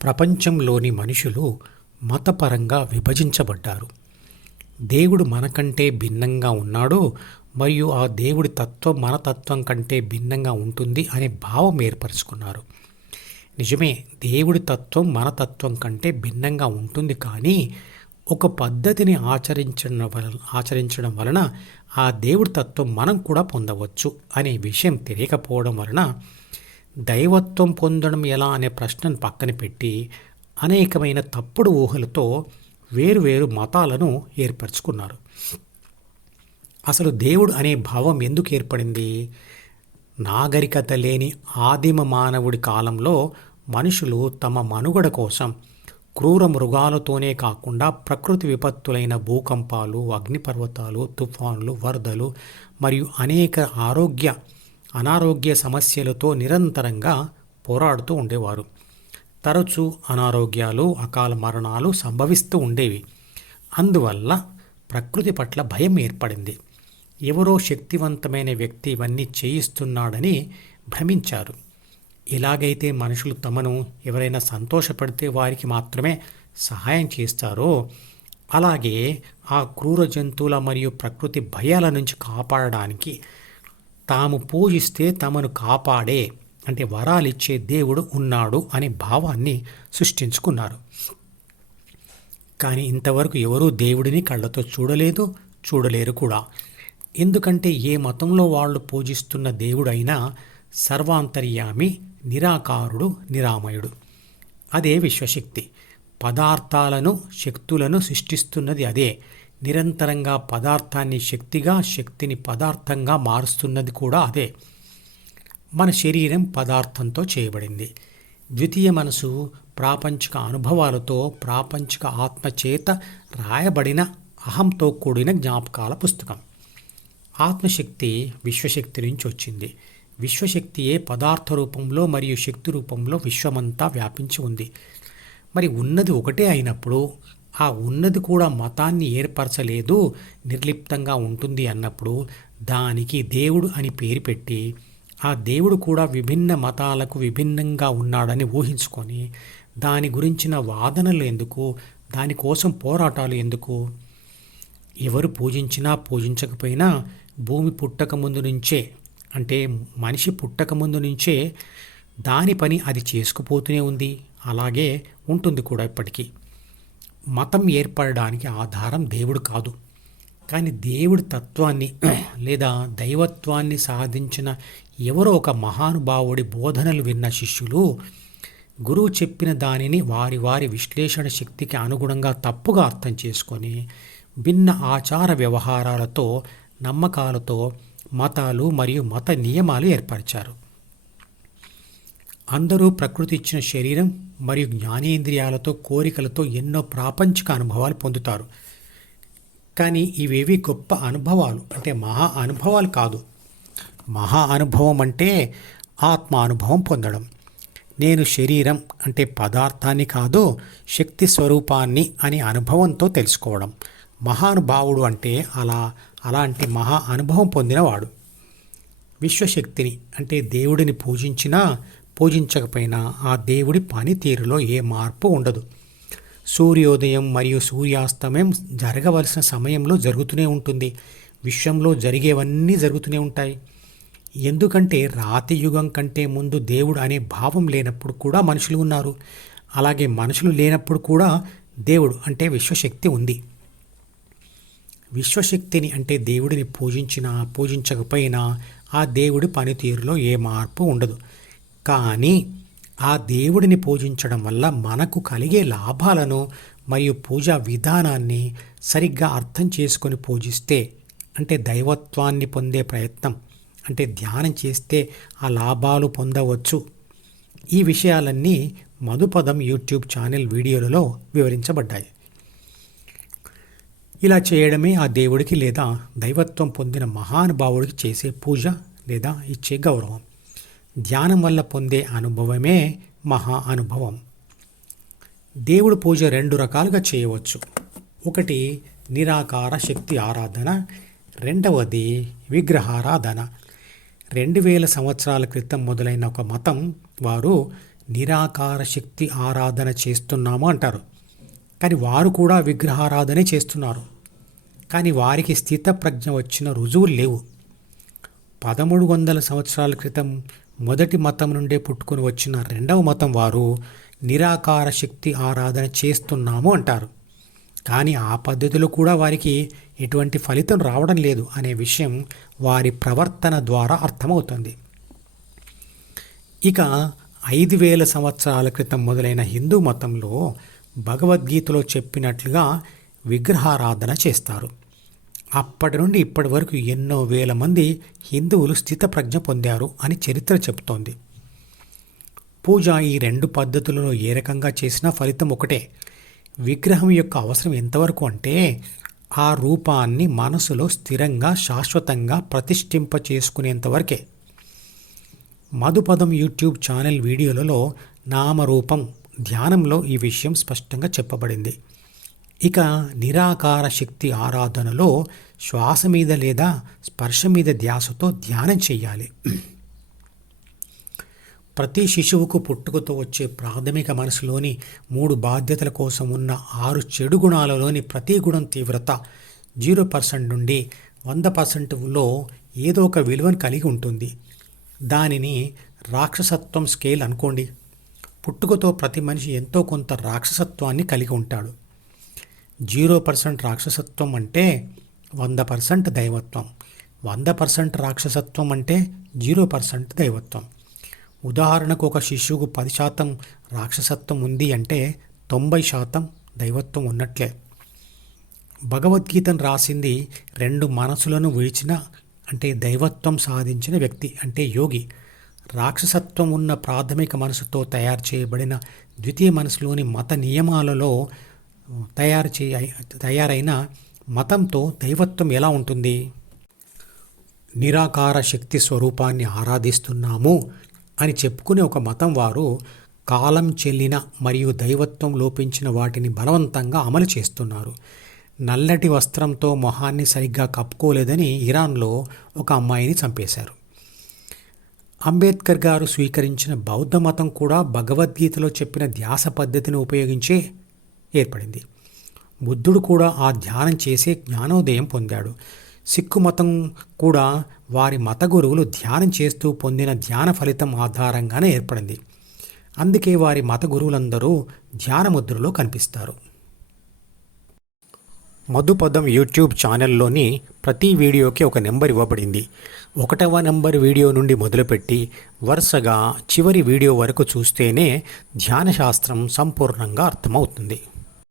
ప్రపంచంలోని మనుషులు మతపరంగా విభజించబడ్డారు. దేవుడు మనకంటే భిన్నంగా ఉన్నాడు మరియు ఆ దేవుడి తత్వం మన తత్వం కంటే భిన్నంగా ఉంటుంది అనే భావం ఏర్పరచుకున్నారు. నిజమే, దేవుడి తత్వం మన తత్వం కంటే భిన్నంగా ఉంటుంది, కానీ ఒక పద్ధతిని ఆచరించడం వలన ఆ దేవుడి తత్వం మనం కూడా పొందవచ్చు అనే విషయం తెలియకపోవడం వలన దైవత్వం పొందడం ఎలా అనే ప్రశ్నను పక్కన పెట్టి అనేకమైన తప్పుడు ఊహలతో వేరువేరు మతాలను ఏర్పరచుకున్నారు. అసలు దేవుడు అనే భావం ఎందుకు ఏర్పడింది? నాగరికత లేని ఆదిమ మానవుడి కాలంలో మనుషులు తమ మనుగడ కోసం క్రూర మృగాలతోనే కాకుండా ప్రకృతి విపత్తులైన భూకంపాలు, అగ్నిపర్వతాలు, తుఫాన్లు, వరదలు మరియు అనేక అనారోగ్య సమస్యలతో నిరంతరంగా పోరాడుతూ ఉండేవారు. తరచూ అనారోగ్యాలు, అకాల మరణాలు సంభవిస్తూ ఉండేవి. అందువల్ల ప్రకృతి పట్ల భయం ఏర్పడింది. ఎవరో శక్తివంతమైన వ్యక్తి ఇవన్నీ చేయిస్తున్నాడని భ్రమించారు. ఎలాగైతే మనుషులు తమను ఎవరైనా సంతోషపడితే వారికి మాత్రమే సహాయం చేస్తారో, అలాగే ఆ క్రూర జంతువుల మరియు ప్రకృతి భయాల నుంచి కాపాడడానికి తాము పూజిస్తే తమను కాపాడే అంటే వరాలిచ్చే దేవుడు ఉన్నాడు అనే భావాన్ని సృష్టించుకున్నారు. కానీ ఇంతవరకు ఎవరూ దేవుడిని కళ్ళతో చూడలేదు, చూడలేరు కూడా. ఎందుకంటే ఏ మతంలో వాళ్ళు పూజిస్తున్న దేవుడైనా సర్వాంతర్యామి, నిరాకారుడు, నిరామయుడు. అదే విశ్వశక్తి. పదార్థాలను, శక్తులను సృష్టిస్తున్నది అదే. నిరంతరంగా పదార్థాన్ని శక్తిగా, శక్తిని పదార్థంగా మారుస్తున్నది కూడా అదే. మన శరీరం పదార్థంతో చేయబడింది. ద్వితీయ మనసు ప్రాపంచిక అనుభవాలతో, ప్రాపంచిక ఆత్మచేత రాయబడిన అహంతో కూడిన జ్ఞాపకాల పుస్తకం. ఆత్మశక్తి విశ్వశక్తి నుంచి వచ్చింది. విశ్వశక్తియే పదార్థ రూపంలో మరియు శక్తి రూపంలో విశ్వమంతా వ్యాపించి ఉంది. మరి ఉన్నది ఒకటే అయినప్పుడు ఆ ఉన్నది కూడా మతాన్ని ఏర్పరచలేదు, నిర్లిప్తంగా ఉంటుంది అన్నప్పుడు దానికి దేవుడు అని పేరు పెట్టి ఆ దేవుడు కూడా విభిన్న మతాలకు విభిన్నంగా ఉన్నాడని ఊహించుకొని దాని గురించిన వాదనలు ఎందుకు, దానికోసం పోరాటాలు ఎందుకు? ఎవరు పూజించినా పూజించకపోయినా భూమి పుట్టక ముందు నుంచే, అంటే మనిషి పుట్టక ముందు నుంచే దాని పని అది చేసుకుపోతూనే ఉంది, అలాగే ఉంటుంది కూడా ఎప్పటికీ. మతం ఏర్పడడానికి ఆధారం దేవుడు కాదు, కానీ దేవుడి తత్వాన్ని లేదా దైవత్వాన్ని సాధించిన ఎవరో ఒక మహానుభావుడి బోధనలు విన్న శిష్యులు గురువు చెప్పిన దానిని వారి వారి విశ్లేషణ శక్తికి అనుగుణంగా తప్పుగా అర్థం చేసుకొని భిన్న ఆచార వ్యవహారాలతో, నమ్మకాలతో మతాలు మరియు మత నియమాలు ఏర్పరిచారు. అందరూ ప్రకృతి ఇచ్చిన శరీరం మరియు జ్ఞానేంద్రియాలతో, కోరికలతో ఎన్నో ప్రాపంచిక అనుభవాలు పొందుతారు. కానీ ఇవేవి గొప్ప అనుభవాలు అంటే మహా అనుభవాలు కాదు. మహా అనుభవం అంటే ఆత్మ అనుభవం పొందడం. నేను శరీరం అంటే పదార్థాన్ని కాదు, శక్తి స్వరూపాన్ని అని అనుభవంతో తెలుసుకోవడం. మహానుభావుడు అంటే అలాంటి మహా అనుభవం పొందినవాడు. విశ్వశక్తిని అంటే దేవుడిని పూజించినా పూజించకపోయినా ఆ దేవుడి పనితీరులో ఏ మార్పు ఉండదు. సూర్యోదయం మరియు సూర్యాస్తమయం జరగవలసిన సమయంలో జరుగుతూనే ఉంటుంది. విశ్వంలో జరిగేవన్నీ జరుగుతూనే ఉంటాయి. ఎందుకంటే రాతి యుగం కంటే ముందు దేవుడు అనే భావం లేనప్పుడు కూడా మనుషులు ఉన్నారు. అలాగే మనుషులు లేనప్పుడు కూడా దేవుడు అంటే విశ్వశక్తి ఉంది. విశ్వశక్తిని అంటే దేవుడిని పూజించినా పూజించకపోయినా ఆ దేవుడి పనితీరులో ఏ మార్పు ఉండదు. కానీ ఆ దేవుడిని పూజించడం వల్ల మనకు కలిగే లాభాలను మరియు పూజా విధానాన్ని సరిగ్గా అర్థం చేసుకొని పూజిస్తే, అంటే దైవత్వాన్ని పొందే ప్రయత్నం అంటే ధ్యానం చేస్తే ఆ లాభాలు పొందవచ్చు. ఈ విషయాలన్నీ మధుపదం యూట్యూబ్ ఛానల్ వీడియోలలో వివరించబడ్డాయి. ఇలా చేయడమే ఆ దేవుడికి లేదా దైవత్వం పొందిన మహానుభావుడికి చేసే పూజ లేదా ఇచ్చే గౌరవం. ధ్యానం వల్ల పొందే అనుభవమే మహా అనుభవం. దేవుడి పూజ 2 రకాలుగా చేయవచ్చు. ఒకటి నిరాకార శక్తి ఆరాధన, రెండవది విగ్రహారాధన. 2000 సంవత్సరాల క్రితం మొదలైన ఒక మతం వారు నిరాకార శక్తి ఆరాధన చేస్తున్నాము అంటారు. కానీ వారు కూడా విగ్రహారాధనే చేస్తున్నారు. కానీ వారికి స్థితప్రజ్ఞ వచ్చిన రుజువులు లేవు. 1300 సంవత్సరాల క్రితం మొదటి మతం నుండే పుట్టుకొని వచ్చిన రెండవ మతం వారు నిరాకార శక్తి ఆరాధన చేస్తున్నాము అంటారు. కానీ ఆ పద్ధతిలో కూడా వారికి ఎటువంటి ఫలితం రావడం లేదు అనే విషయం వారి ప్రవర్తన ద్వారా అర్థమవుతుంది. ఇక 5000 సంవత్సరాల క్రితం మొదలైన హిందూ మతంలో భగవద్గీతలో చెప్పినట్లుగా విగ్రహారాధన చేస్తారు. అప్పటి నుండి ఇప్పటి వరకు ఎన్నో వేల మంది హిందువులు స్థితప్రజ్ఞ పొందారు అని చరిత్ర చెబుతోంది. పూజ ఈ రెండు పద్ధతులలో ఏ రకంగా చేసినా ఫలితం ఒకటే. విగ్రహం యొక్క అవసరం ఎంతవరకు అంటే ఆ రూపాన్ని మనసులో స్థిరంగా శాశ్వతంగా ప్రతిష్ఠింప చేసుకునేంతవరకే. మధుపదం యూట్యూబ్ ఛానల్ వీడియోలలో నామరూపం ధ్యానంలో ఈ విషయం స్పష్టంగా చెప్పబడింది. ఇక నిరాకార శక్తి ఆరాధనలో శ్వాస మీద లేదా స్పర్శ మీద ధ్యాసతో ధ్యానం చేయాలి. ప్రతి శిశువుకు పుట్టుకతో వచ్చే ప్రాథమిక మనసులోని 3 బాధ్యతల కోసం ఉన్న 6 చెడు గుణాలలోని ప్రతి గుణం తీవ్రత 0% నుండి 100%లో ఏదో ఒక విలువను కలిగి ఉంటుంది. దానిని రాక్షసత్వం స్కేల్ అనుకోండి. పుట్టుకతో ప్రతి మనిషి ఎంతో కొంత రాక్షసత్వాన్ని కలిగి ఉంటాడు. 0% రాక్షసత్వం అంటే 100% దైవత్వం. 100% రాక్షసత్వం అంటే 0% దైవత్వం. ఉదాహరణకు ఒక శిశువుకు 10% రాక్షసత్వం ఉంది అంటే 90% దైవత్వం ఉన్నట్లే. భగవద్గీతను రాసింది 2 మనసులను విడిచిన అంటే దైవత్వం సాధించిన వ్యక్తి అంటే యోగి. రాక్షసత్వం ఉన్న ప్రాథమిక మనసుతో తయారు చేయబడిన ద్వితీయ మనసులోని మత నియమాలలో తయారైన మతంతో దైవత్వం ఎలా ఉంటుంది? నిరాకార శక్తి స్వరూపాన్ని ఆరాధిస్తున్నాము అని చెప్పుకునే ఒక మతం వారు కాలం చెల్లిన మరియు దైవత్వం లోపించిన వాటిని బలవంతంగా అమలు చేస్తున్నారు. నల్లటి వస్త్రంతో మొహాన్ని సరిగ్గా కప్పుకోలేదని ఇరాన్లో ఒక అమ్మాయిని చంపేశారు. అంబేద్కర్ గారు స్వీకరించిన బౌద్ధ మతం కూడా భగవద్గీతలో చెప్పిన ధ్యాస పద్ధతిని ఉపయోగించే ఏర్పడింది. బుద్ధుడు కూడా ఆ ధ్యానం చేసే జ్ఞానోదయం పొందాడు. సిక్కు మతం కూడా వారి మత గురువులు ధ్యానం చేస్తూ పొందిన ధ్యాన ఫలితం ఆధారంగానే ఏర్పడింది. అందుకే వారి మత గురువులందరూ ధ్యాన ముద్రలో కనిపిస్తారు. మధుపదం యూట్యూబ్ ఛానల్లోని ప్రతి వీడియోకి ఒక నెంబర్ ఇవ్వబడింది. 1వ నెంబర్ వీడియో నుండి మొదలుపెట్టి వరుసగా చివరి వీడియో వరకు చూస్తేనే ధ్యాన శాస్త్రం సంపూర్ణంగా అర్థమవుతుంది.